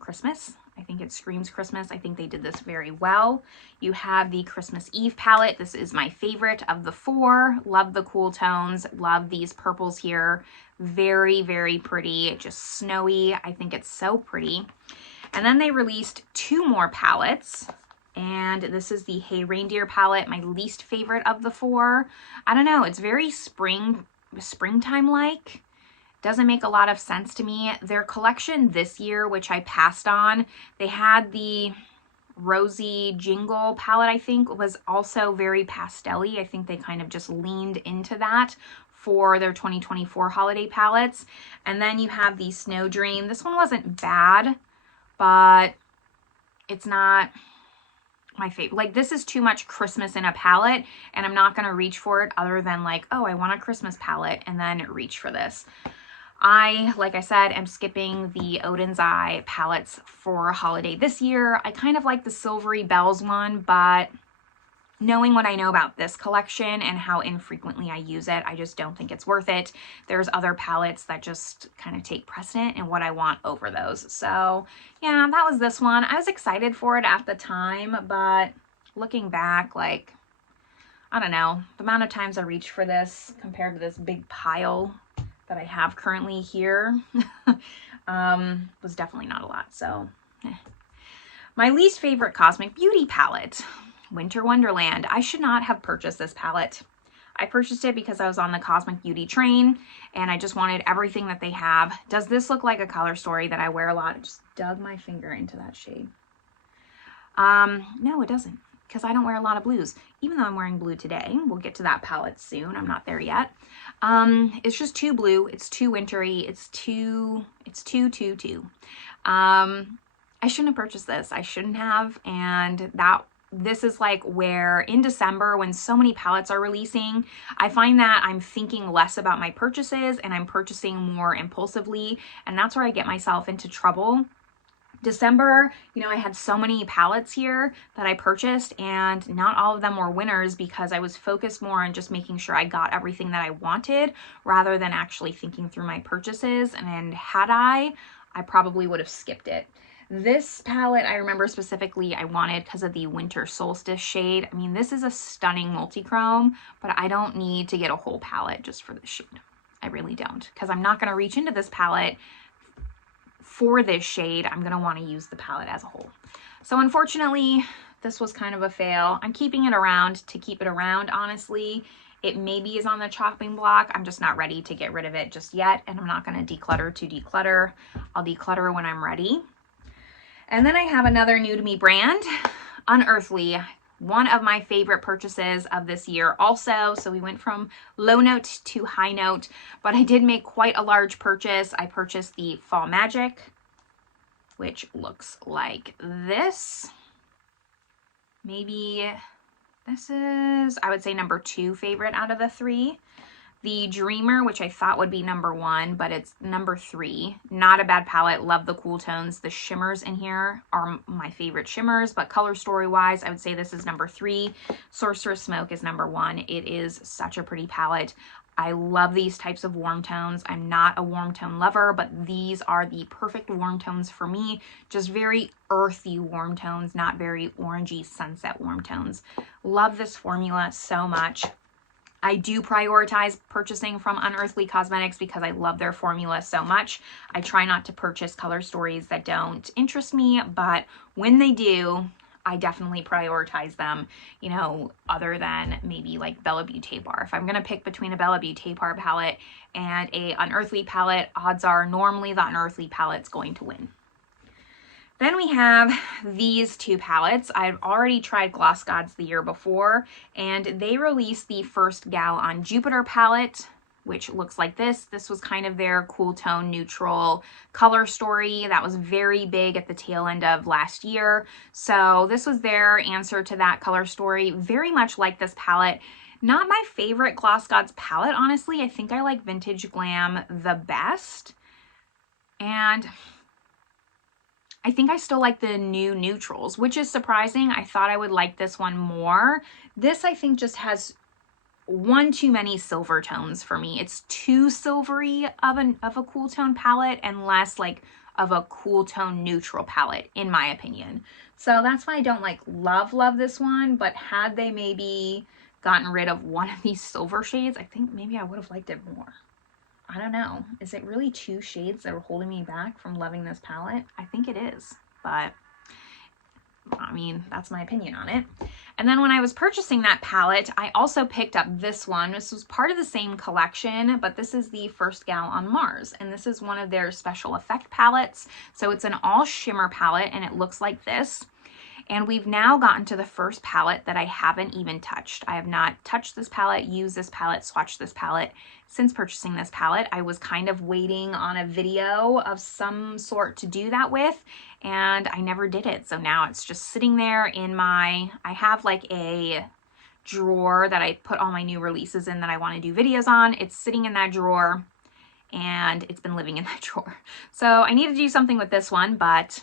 Christmas. I think it screams Christmas. I think they did this very well. You have the Christmas Eve palette. This is my favorite of the 4. Love the cool tones. Love these purples here. Very, very pretty. Just snowy. I think it's so pretty. And then they released 2 more palettes. And this is the Hey Reindeer palette, my least favorite of the 4. I don't know. It's very springtime-like. Doesn't make a lot of sense to me. Their collection this year, which I passed on, they had the Rosy Jingle palette, I think, was also very pastel-y. I think they kind of just leaned into that for their 2024 holiday palettes. And then you have the Snow Dream. This one wasn't bad, but it's not my favorite. Like, this is too much Christmas in a palette, and I'm not going to reach for it other than like, oh, I want a Christmas palette, and then reach for this. Like I said, am skipping the Odin's Eye palettes for holiday this year. I kind of like the Silvery Bells one, but knowing what I know about this collection and how infrequently I use it, I just don't think it's worth it. There's other palettes that just kind of take precedent in what I want over those. So yeah, that was this one. I was excited for it at the time, but looking back, like, I don't know, the amount of times I reached for this compared to this big pile that I have currently here was definitely not a lot. So my least favorite Cosmic Beauty palette, Winter Wonderland. I should not have purchased this palette. I purchased it because I was on the Cosmic Beauty train and I just wanted everything that they have. Does this look like a color story that I wear a lot? I just dug my finger into that shade. No, it doesn't, because I don't wear a lot of blues, even though I'm wearing blue today. We'll get to that palette soon. I'm not there yet. It's just too blue. It's too wintry. It's too. I shouldn't have purchased this. I shouldn't have. And this is like where in December, when so many palettes are releasing, I find that I'm thinking less about my purchases and I'm purchasing more impulsively. And that's where I get myself into trouble. December, you know, I had so many palettes here that I purchased and not all of them were winners because I was focused more on just making sure I got everything that I wanted rather than actually thinking through my purchases. And had I probably would have skipped it. This palette, I remember specifically I wanted because of the Winter Solstice shade. I mean, this is a stunning multi-chrome, but I don't need to get a whole palette just for this shade. I really don't, because I'm not going to reach into this palette for this shade. I'm going to want to use the palette as a whole. So unfortunately, this was kind of a fail. I'm keeping it around to keep it around, honestly. It maybe is on the chopping block. I'm just not ready to get rid of it just yet, and I'm not going to declutter to declutter. I'll declutter when I'm ready. And then I have another new to me brand, Unearthly, one of my favorite purchases of this year also. So we went from low note to high note, but I did make quite a large purchase. I purchased the Fall Magic, which looks like this. Maybe this is, I would say, number 2 favorite out of the 3. The Dreamer, which I thought would be number 1, but it's number 3. Not a bad palette. Love the cool tones. The shimmers in here are my favorite shimmers, but color story wise, I would say this is number 3. Sorceress Smoke is number 1. It is such a pretty palette. I love these types of warm tones. I'm not a warm tone lover, but these are the perfect warm tones for me. Just very earthy warm tones, not very orangey sunset warm tones. Love this formula so much. I do prioritize purchasing from Unearthly Cosmetics because I love their formula so much. I try not to purchase color stories that don't interest me, but when they do, I definitely prioritize them, you know, other than maybe like Bella Beauté Bar. If I'm going to pick between a Bella Beauté Bar palette and a Unearthly palette, odds are normally the Unearthly palette's going to win. Then we have these 2 palettes. I've already tried Gloss Gods the year before, and they released the First Gal on Jupiter palette, which looks like this. This was kind of their cool tone neutral color story that was very big at the tail end of last year. So this was their answer to that color story. Very much like this palette. Not my favorite Gloss Gods palette, honestly. I think I like Vintage Glam the best. And I think I still like the new neutrals, which is surprising. I thought I would like this one more. This, I think, just has one too many silver tones for me. It's too silvery of a cool tone palette and less like of a cool tone neutral palette, in my opinion. So that's why I don't like love this one, but had they maybe gotten rid of one of these silver shades, I think maybe I would have liked it more. I don't know. Is it really 2 shades that are holding me back from loving this palette? I think it is, but I mean, that's my opinion on it. And then when I was purchasing that palette, I also picked up this one. This was part of the same collection, but this is the First Gal on Mars, and this is one of their special effect palettes. So it's an all shimmer palette, and it looks like this. And we've now gotten to the first palette that I haven't even touched. I have not touched this palette, used this palette, swatched this palette since purchasing this palette. I was kind of waiting on a video of some sort to do that with, and I never did it. So now it's just sitting there in I have like a drawer that I put all my new releases in that I want to do videos on. It's sitting in that drawer, and it's been living in that drawer. So I need to do something with this one, but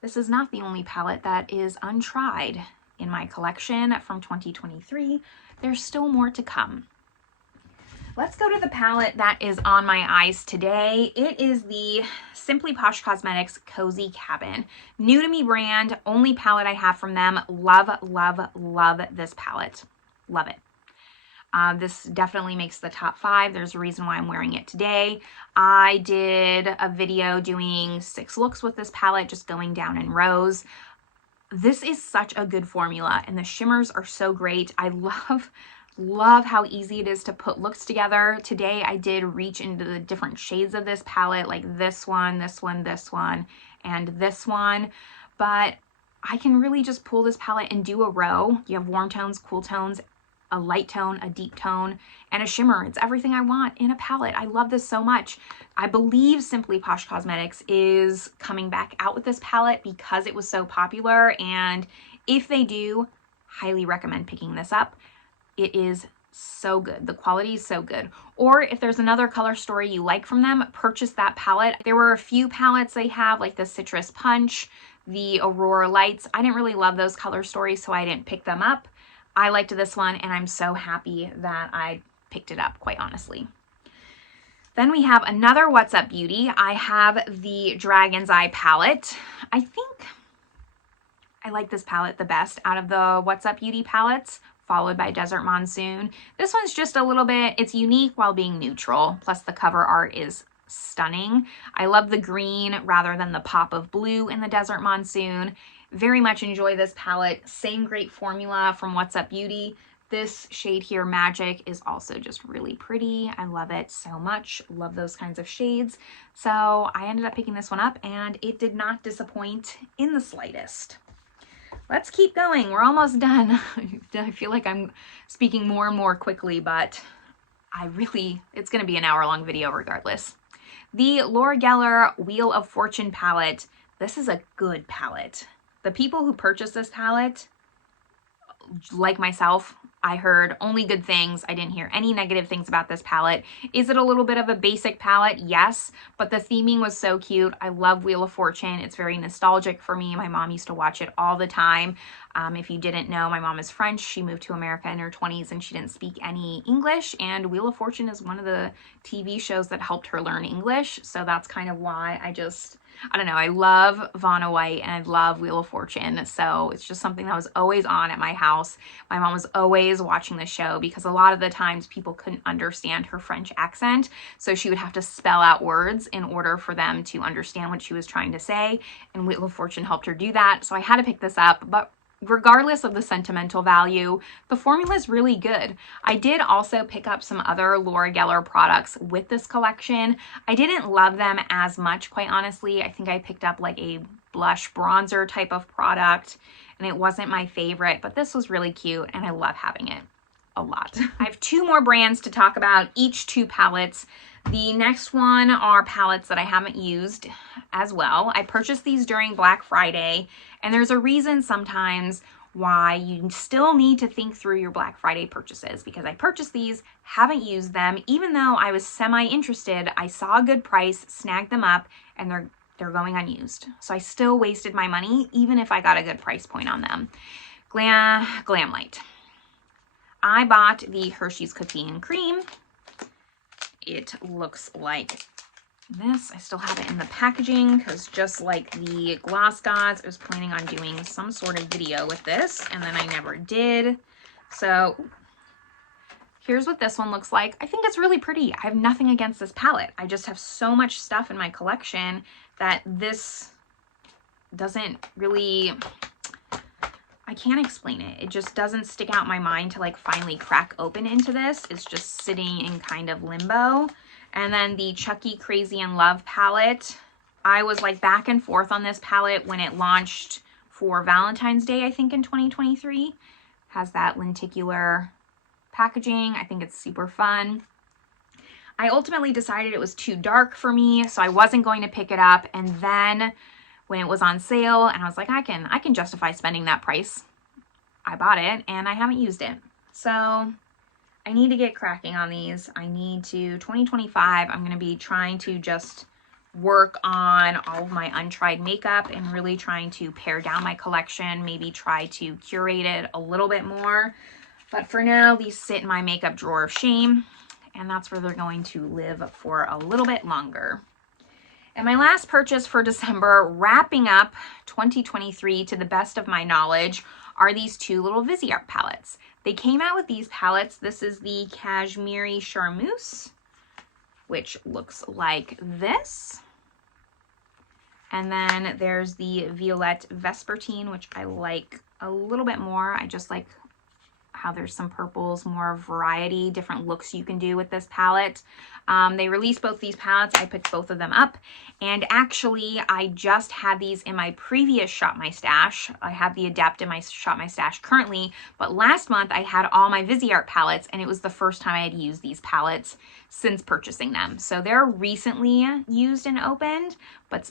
this is not the only palette that is untried in my collection from 2023. There's still more to come. Let's go to the palette that is on my eyes today. It is the Simply Posh Cosmetics Cozy Cabin. New to me brand, only palette I have from them. Love, love, love this palette. Love it. This definitely makes the top 5. There's a reason why I'm wearing it today. I did a video doing 6 looks with this palette, just going down in rows. This is such a good formula, and the shimmers are so great. I love how easy it is to put looks together. Today I did reach into the different shades of this palette, like this one, this one, this one, and this one. But I can really just pull this palette and do a row. You have warm tones, cool tones, a light tone, a deep tone, and a shimmer. It's everything I want in a palette. I love this so much. I believe Simply Posh Cosmetics is coming back out with this palette because it was so popular, and if they do, highly recommend picking this up. It is so good. The quality is so good. Or if there's another color story you like from them, purchase that palette. There were a few palettes they have, like the Citrus Punch, the Aurora Lights. I didn't really love those color stories, so I didn't pick them up. I liked this one, and I'm so happy that I picked it up, quite honestly. Then we have another What's Up Beauty. I have the Dragon's Eye palette. I think I like this palette the best out of the What's Up Beauty palettes, followed by Desert Monsoon. This one's just a little bit, it's unique while being neutral, plus the cover art is stunning. I love the green rather than the pop of blue in the Desert Monsoon. Very much enjoy this palette. Same great formula from What's Up Beauty. This shade here, Magic, is also just really pretty. I love it so much. Love those kinds of shades. So I ended up picking this one up, and it did not disappoint in the slightest. Let's keep going. We're almost done. I feel like I'm speaking more and more quickly, but it's going to be an hour-long video regardless. The Laura Geller Wheel of Fortune palette. This is a good palette. The people who purchased this palette, like myself, I heard only good things. I didn't hear any negative things about this palette. Is it a little bit of a basic palette? Yes, but the theming was so cute. I love Wheel of Fortune. It's very nostalgic for me. My mom used to watch it all the time. If you didn't know, my mom is French. She moved to America in her 20s and she didn't speak any English, and Wheel of Fortune is one of the TV shows that helped her learn English. So that's kind of why I don't know, I love Vanna White and I love Wheel of Fortune. So it's just something that was always on at my house. My mom was always watching the show because a lot of the times people couldn't understand her French accent. So she would have to spell out words in order for them to understand what she was trying to say. And Wheel of Fortune helped her do that. So I had to pick this up. But regardless of the sentimental value, the formula is really good. I did also pick up some other Laura Geller products with this collection. I didn't love them as much, quite honestly. I think I picked up like a blush bronzer type of product, and it wasn't my favorite, but this was really cute, and I love having it a lot. I have 2 more brands to talk about, each 2 palettes. The next one are palettes that I haven't used as well. I purchased these during Black Friday, and there's a reason sometimes why you still need to think through your Black Friday purchases, because I purchased these, haven't used them, even though I was semi-interested. I saw a good price, snagged them up, and they're going unused. So I still wasted my money, even if I got a good price point on them. Glam Light. I bought the Hersheys Cookie and Cream. It looks like this. I still have it in the packaging because just like the Gloss Gods, I was planning on doing some sort of video with this, and then I never did. So here's what this one looks like. I think it's really pretty. I have nothing against this palette. I just have so much stuff in my collection that this doesn't really, I can't explain it. It just doesn't stick out in my mind to like finally crack open into this. It's just sitting in kind of limbo. And then the Chucky Crazy in Love palette. I was like back and forth on this palette when it launched for Valentine's Day, I think in 2023. Has that lenticular packaging. I think it's super fun. I ultimately decided it was too dark for me, so I wasn't going to pick it up. And then when it was on sale and I was like, I can justify spending that price, I bought it and I haven't used it. So I need to get cracking on these. I need to, 2025, I'm going to be trying to just work on all of my untried makeup and really trying to pare down my collection, maybe try to curate it a little bit more. But for now, these sit in my makeup drawer of shame, and that's where they're going to live for a little bit longer. And my last purchase for December, wrapping up 2023 to the best of my knowledge, are these two little Viseart palettes. They came out with these palettes. This is the Cashmere Charmeuse, which looks like this. And then there's the Violette Vespertine, which I like a little bit more. I just like how there's some purples, more variety, different looks you can do with this palette. They released both these palettes. I picked both of them up. And actually, I just had these in my previous Shop My Stash. I have the Adept in my Shop My Stash currently, but last month I had all my Viseart palettes, and it was the first time I had used these palettes since purchasing them. So they're recently used and opened, but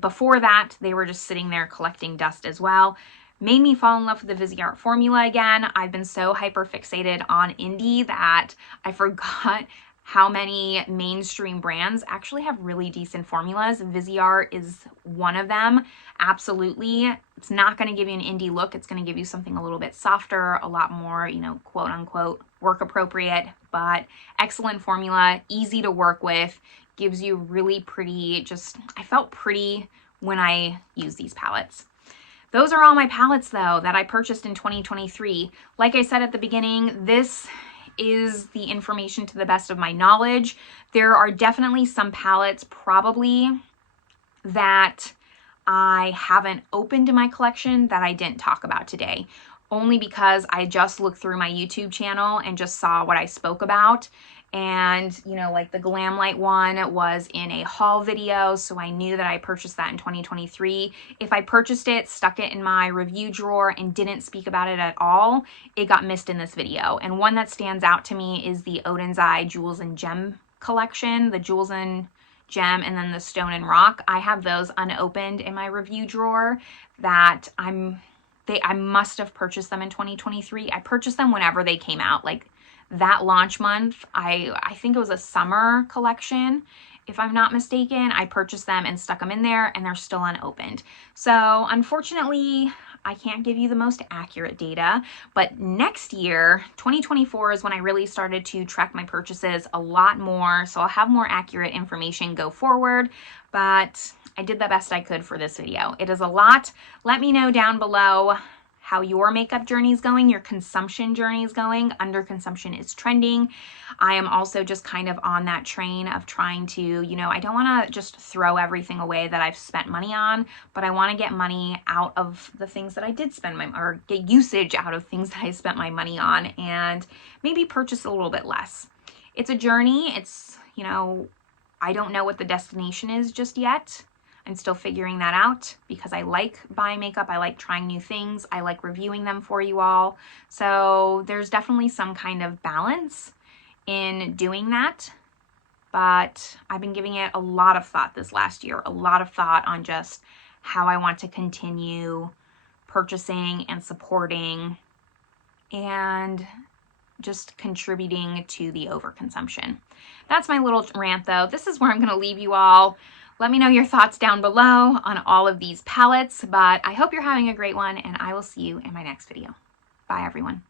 before that, they were just sitting there collecting dust as well. Made me fall in love with the Viseart formula again. I've been so hyper fixated on indie that I forgot how many mainstream brands actually have really decent formulas. Viseart is one of them. Absolutely. It's not going to give you an indie look. It's going to give you something a little bit softer, a lot more, you know, quote unquote, work appropriate, but excellent formula, easy to work with, gives you really pretty, I felt pretty when I use these palettes. Those are all my palettes, though, that I purchased in 2023. Like I said at the beginning, this is the information to the best of my knowledge. There are definitely some palettes probably that I haven't opened in my collection that I didn't talk about today, only because I just looked through my YouTube channel and just saw what I spoke about. And, you know, like the Glamlight one was in a haul video, so I knew that I purchased that in 2023. If I purchased it, stuck it in my review drawer, and didn't speak about it at all, it got missed in this video. And one that stands out to me is the Odin's Eye Jewels and Gem collection, the Jewels and Gem, and then the Stone and Rock. I have those unopened in my review drawer that I must have purchased them in 2023. I purchased them whenever they came out, like that launch month. I think it was a summer collection, if I'm not mistaken. I purchased them and stuck them in there, and they're still unopened. So unfortunately, I can't give you the most accurate data, but next year, 2024, is when I really started to track my purchases a lot more. So I'll have more accurate information go forward, but I did the best I could for this video. It is a lot. Let me know down below how your makeup journey is going, your consumption journey is going. Underconsumption is trending. I am also just kind of on that train of trying to, you know, I don't want to just throw everything away that I've spent money on, but I want to get money out of the things that I did spend or get usage out of things that I spent my money on, and maybe purchase a little bit less. It's a journey. It's, you know, I don't know what the destination is just yet. I'm still figuring that out because I like buying makeup. I like trying new things. I like reviewing them for you all. So there's definitely some kind of balance in doing that. But I've been giving it a lot of thought this last year, a lot of thought on just how I want to continue purchasing and supporting and just contributing to the overconsumption. That's my little rant, though. This is where I'm going to leave you all. Let me know your thoughts down below on all of these palettes, but I hope you're having a great one, and I will see you in my next video. Bye, everyone.